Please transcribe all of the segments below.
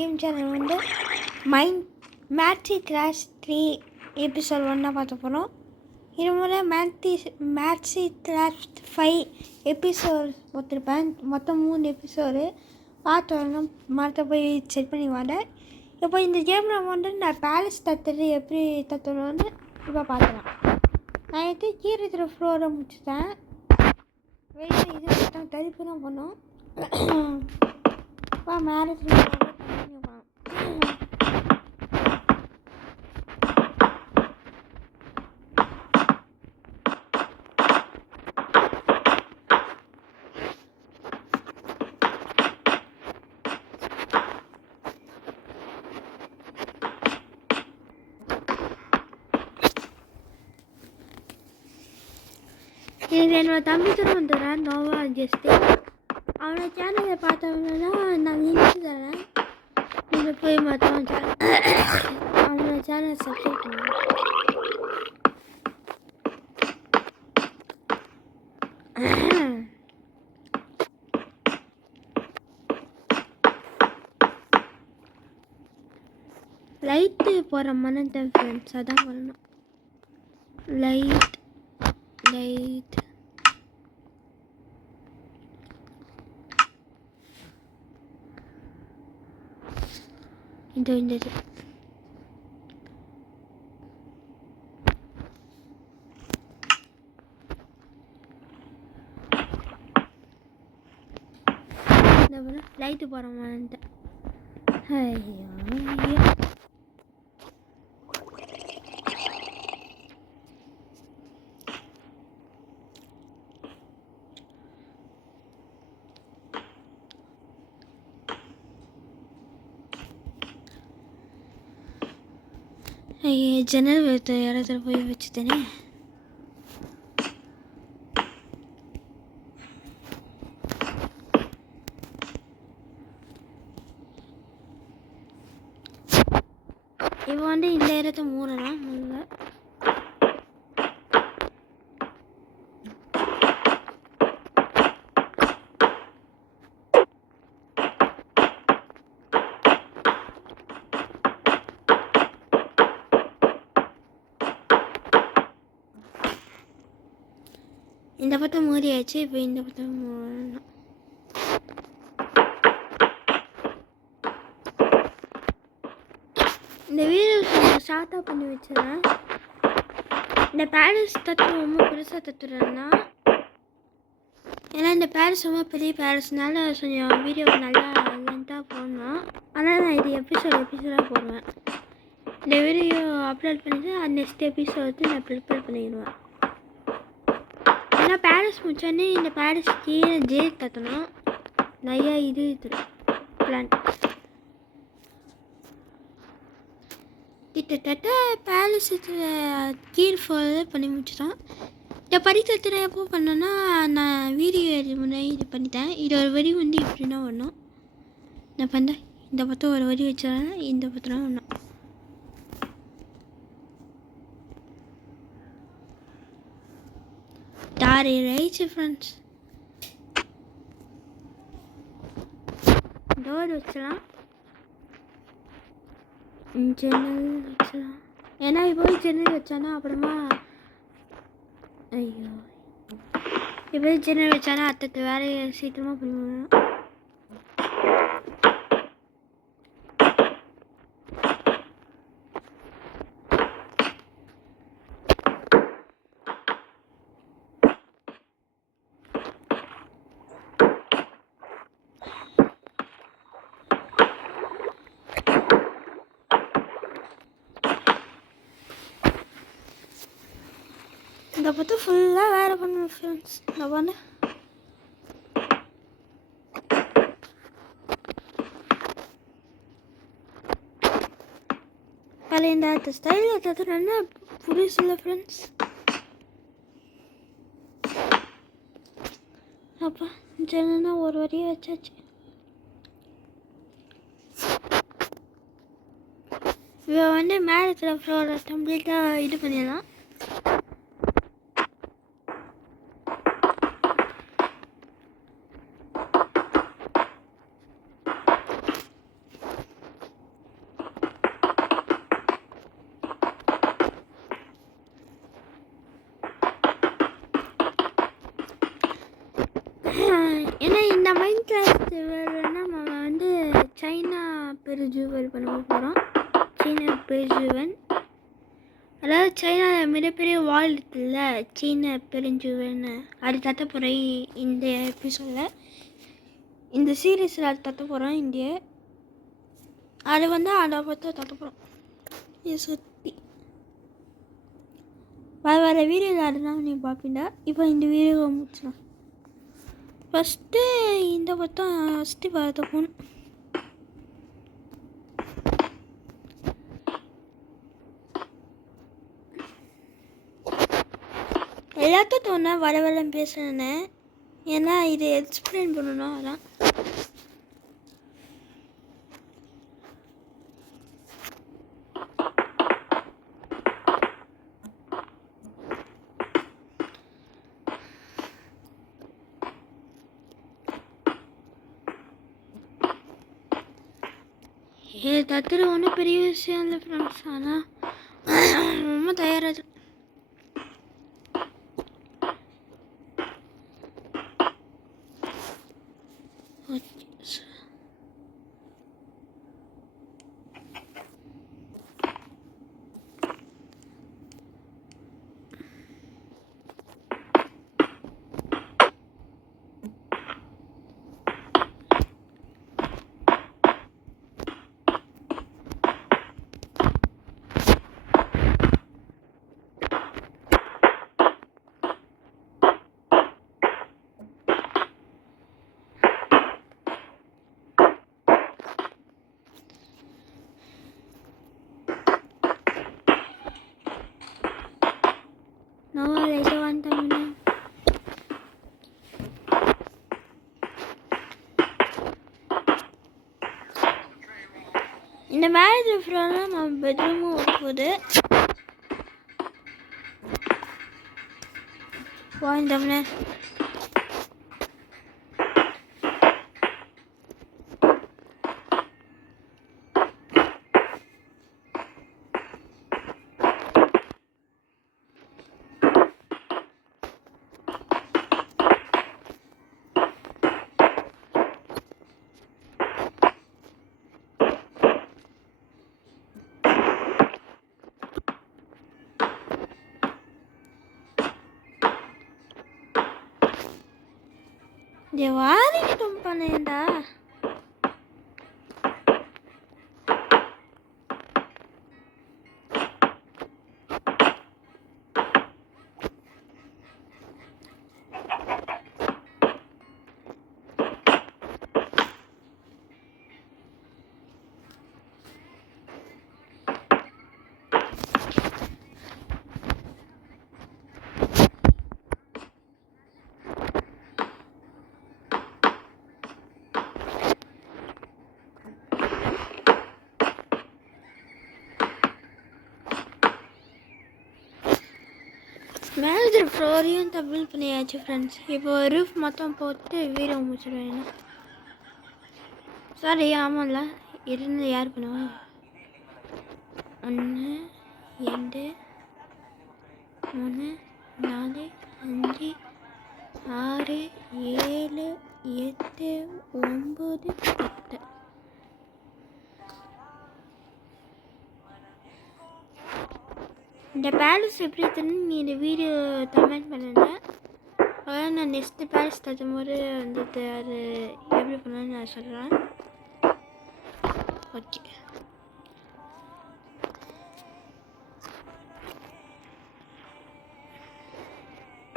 Game channel வந்து மேட்சி class 3 episode 1 பார்த்து போகிறோம். இது முறை மேட்சி கிளாஸ் 5 எபிசோட் ஒத்துருப்பேன். மொத்தம் 3 எபிசோடு பார்த்து வரணும். மரத்தை போய் செக் பண்ணி வரேன். இப்போ இந்த கேமில் வந்து நான் பேலஸ் தத்துறது எப்படி தத்துறோன்னு இப்போ பார்க்கலாம். நான் எடுத்து கீழே இருக்கிற ஃப்ளோரை முடிச்சுட்டேன். வெளியே இது மட்டும் தரிப்பு தான் பண்ணோம். இப்போ மேலே இது என்னோட தம்பி தான் வந்துடுறேன். நோவா ஜஸ்ட்டு அவனோட சேனலை பார்த்தவங்கன்னா நான் லிங்க் தரேன். நீங்கள் போய் மற்றவன் அவனோட சேனலை சப்ஸ்கிரைப் பண்ணுங்க. லைட்டு போகிற மனத்தேன் ஃப்ரெண்ட்ஸ், அதான் வரணும். லைட் இந்த லைட்டு போகிற மனத்தேன். ஐயோ ஜன்னல் வைத்த இடத்துல போய் வச்சுட்டேனே. இப்போ வந்து இந்த இடத்த மூடலாம். முதல்ல இந்த பக்கம் மூடியாச்சு. இப்போ இந்த பக்கம் மூடணும். இந்த வீடியோ ஸ்டார்ட்டாக பண்ணி வச்சுருந்தேன். இந்த பேலஸ் தத்துவம் ரொம்ப பெருசாக தத்துறேன்னா, ஏன்னா இந்த பேலஸ் ரொம்ப பெரிய பேலஸ்னால கொஞ்சம் வீடியோ நல்லா லென்த்தாக போடணும். ஆனால் நான் இது எபிசோடாக போடுவேன். இந்த வீடியோ அப்லோட் பண்ணிவிட்டு நெக்ஸ்ட் எபிசோடு நான் ப்ரிப்பேர் பண்ணிடுவேன். ஏன்னா பேலஸ் முடிச்சோடனே இந்த பேலஸ் கீழே ஜெயில் கட்டணும். நிறையா இது பிளான். கிட்டத்தட்ட பேலஸ் கீழ் ஃபாலோ பண்ணி முடிச்சிட்டோம். இந்த படிக்கத்தில் எப்போ பண்ணோன்னா நான் வீடியோ முன்னாடி இது பண்ணிட்டேன். இது ஒரு வரி வந்து இப்படின்னா வரணும். நான் பண்ணேன். இந்த பக்கம் ஒரு வரி வச்சுறேன், இந்த பக்கம் வரணும். தாரி ரைச்சு ஃப்ரெண்ட்ஸ். டோர் வச்சலாம், ஜன்னல் வச்சலாம். ஏன்னா இப்போ ஜன்னல் வச்சானா அப்புறமா ஐயோ இப்போ ஜன்னல் வச்சானா அடுத்த வேலையை சீக்கிரமாக பண்ணுவாங்க. இந்த பற்றி ஃபுல்லாக வேலை பண்ணுவேன் ஃப்ரெண்ட்ஸ். நான் பண்ண அதில் இந்த அடுத்த ஸ்டைலில் தத்துறேன்னா புதுசில்லை ஃப்ரெண்ட்ஸ். அப்பா ஜன்னா ஒரு வரியை வச்சாச்சு. இப்போ வந்து மேலே ஃப்ளோரை கம்ப்ளீட்டாக இது பண்ணிடலாம். சைனா பெருஞ்சுவன் பண்ண போகிறோம். சீனா பெருஞ்சுவன், அதாவது சைனாவில் மிகப்பெரிய வால் இருக்குல்ல, சீன பெருஞ்சுவன், அது தட்ட போகிறேன் இந்த எபிசோடில். இந்த சீரீஸில் அது தட்ட போகிறோம். இந்திய அது அதை பற்றி தட்ட போகிறோம். இது சுற்றி வர வீடியோவில் அதுதான் நீ பார்ப்பீங்க. இப்போ இந்த வீடியோவை முடிச்சிடலாம். ஃபஸ்ட்டு இந்த பக்கம் ஃபஸ்ட்டு பார்த்த போகணும். எல்லாத்தையும் தோணா வரன்னு பேசுகிறேன்னு, ஏன்னா இது எக்ஸ்பிளைன் பண்ணணும். அதான் இது தத்துற ஒன்றும் பெரிய விஷயம் இல்லை ஃப்ரெண்ட்ஸ். ஆனால் ரொம்ப தயாராக இந்த மேரேஜ் ஃப்ரெண்டாக நம்ம பெட்ரூமும் போகுது. வாய்ந்தவனே இந்த வாரிக்கிட்டும் பண்ணேன்டா. மேனேஜர் ஃப்ளோரையும் டபுள் பண்ணியாச்சு ஃப்ரெண்ட்ஸ். இப்போ ரூஃப் மொத்தம் போட்டு வீடியோ முடிச்சிடுவேன். சாரி, ஆமாம்ல இருந்து யார் பண்ணுவா? 1 2 3 4 5 6 7 8 9 10. இந்த பேலஸ் எப்படி இருக்குன்னு நீ இந்த வீடியோ கமெண்ட் பண்ணுங்க. அதான் நான் நெக்ஸ்ட்டு பேலஸ் தட்டும்போது வந்துட்டு அது எப்படி பண்ணணும்னு நான் சொல்கிறேன். ஓகே,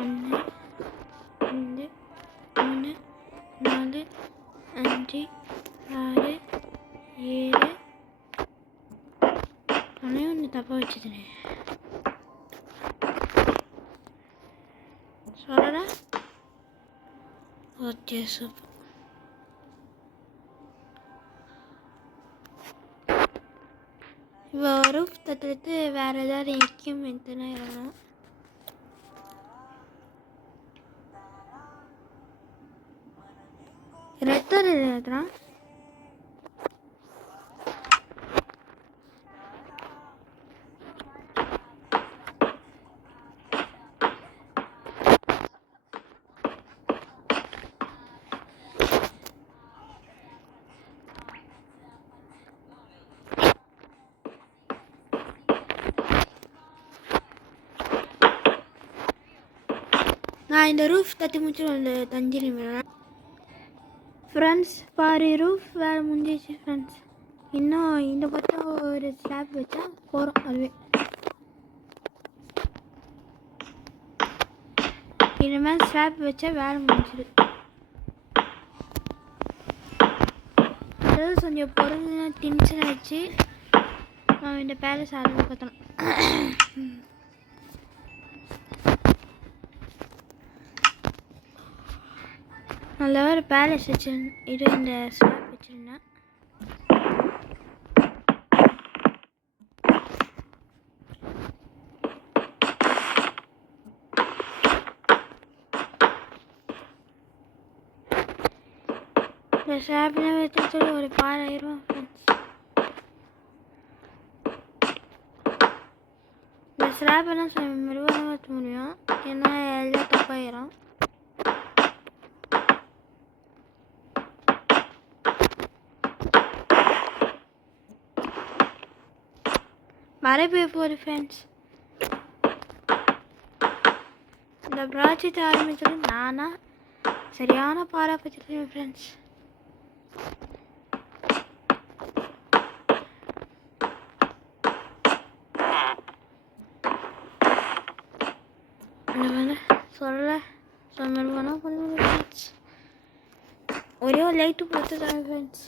ஒன்று 2 3 4 5 6 7 ஒன்று தப்பாக வச்சுக்கிறேன் சொல்லடா. Okay, super. இப்போ ரூஃப் தட்டுறது வேறு ஏதாவது எக்யூப்மெண்ட்னா இறங்கணும். ரெத்தர் எழுதுறான். நான் இந்த ரூஃப் தட்டி முடிச்சு வந்து தஞ்சிருவேன் ஃப்ரெண்ட்ஸ். பாரு ரூஃப் வேலை முடிஞ்சிச்சு ஃப்ரெண்ட்ஸ். இன்னும் இந்த பக்கம் ஒரு ஸ்லாப் வச்சா போகிறோம். அதுவே இனிமேல் ஸ்லாப் வச்சா வேலை முடிஞ்சிடு. அதாவது கொஞ்சம் பொருள் திங்ஸ்லாம் வச்சு இந்த பேலஸ் ஆரம்பி பார்த்தோம். நல்ல ஒரு பேலஸ் வச்சிருந்தேன். இது இந்த ஸ்லாப் வச்சுருந்தேன். இந்த ஸ்லாப்லாம் வச்சு ஒரு 6000 ஃப்ரெண்ட்ஸ். இந்த ஸ்லாப் எல்லாம் மெதுவாக வச்ச முடியும், ஏன்னா எல்லாம் தப்பாயிரும். மழை பெய்ய போகுது ஃப்ரெண்ட்ஸ். இந்த ப்ராஜெக்ட் ஆரம்பிச்சது நானா சரியான பாராப்பச்சிருக்கேன் ஃப்ரெண்ட்ஸ். சொல்ல ஃப்ரெண்ட்ஸ். ஒரே ஒரு லைட்டு போட்டுருக்காங்க ஃப்ரெண்ட்ஸ்.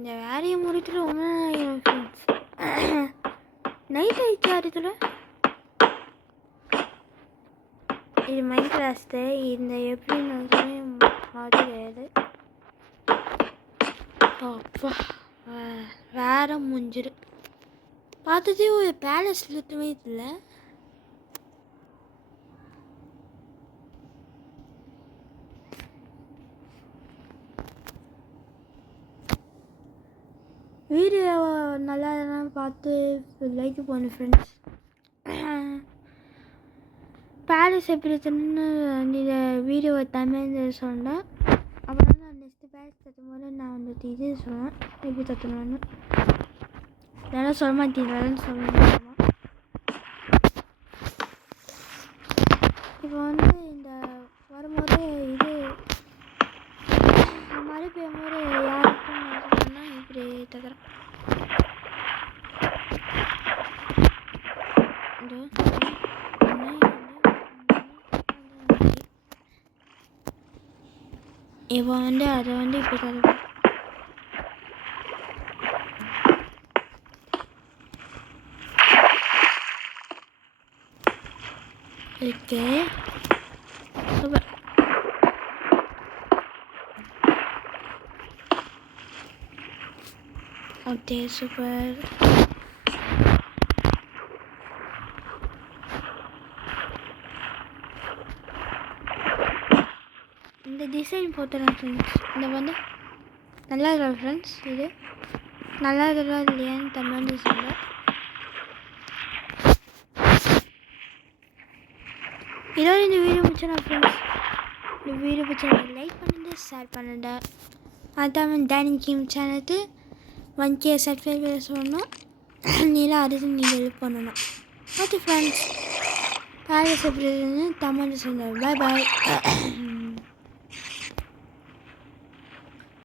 இந்த வேலையை முடிச்சுட்டு ரொம்ப ஆயிரும் ஃப்ரெண்ட்ஸ். நைட் ஆயிடுச்சு அதுக்குள்ள. இது மைண்ட் கிளாஸ்ட்டு இந்த எப்படின்னு கிடையாது. அப்பா வேற முடிஞ்சிடு. பார்த்ததே ஒரு பேலஸ் லுத்துமே இல்லை. வீடியோ நல்லா பார்த்து லைக் பண்ணு ஃப்ரெண்ட்ஸ். பேலஸ் எப்படி இருக்குன்னு இந்த வீடியோவை தமிழ் சொன்னேன். அப்புறம் நான் நெக்ஸ்ட்டு பேலஸ் தட்டும் போது நான் வந்துட்டு இது சொல்லுவேன் எப்படி தட்டணும்னு. இதெல்லாம் சொல்ல மாட்டேங்கிறேன்னு சொல்லுவேன். இப்போ வந்து இந்த வரும்போது இது மழை பெய்யும் போது யாருக்கும் இப்படி தகுறேன். இப்போ வந்து அதை வந்து இப்படி தருவேன். Okay super. Okay super. இந்த டிசைன் போட்டுறேன் ஃப்ரெண்ட்ஸ். இந்த வந்து நல்லா இருக்கா ஃப்ரெண்ட்ஸ்? இது நல்லா இருக்கா இல்லையான்னு தமிழ் சொல்ல. இதோட இந்த வீடியோ பிடிச்சா ஃப்ரெண்ட்ஸ், இந்த வீடியோ பிடிச்சா லைக் பண்ணுங்க, ஷேர் பண்ணுங்க. அதான் டைனிங் கேம் சேனலுக்கு 1K சப்ஸ்கிரைபர் சொல்லணும். நீலாம் அதுக்கு நீங்கள் ஹெல்ப் பண்ணணும். ஓகே ஃப்ரெண்ட்ஸ், பேலஸ் எப்படி தமிழ் சொல்லுங்கள். பாய் பாய்.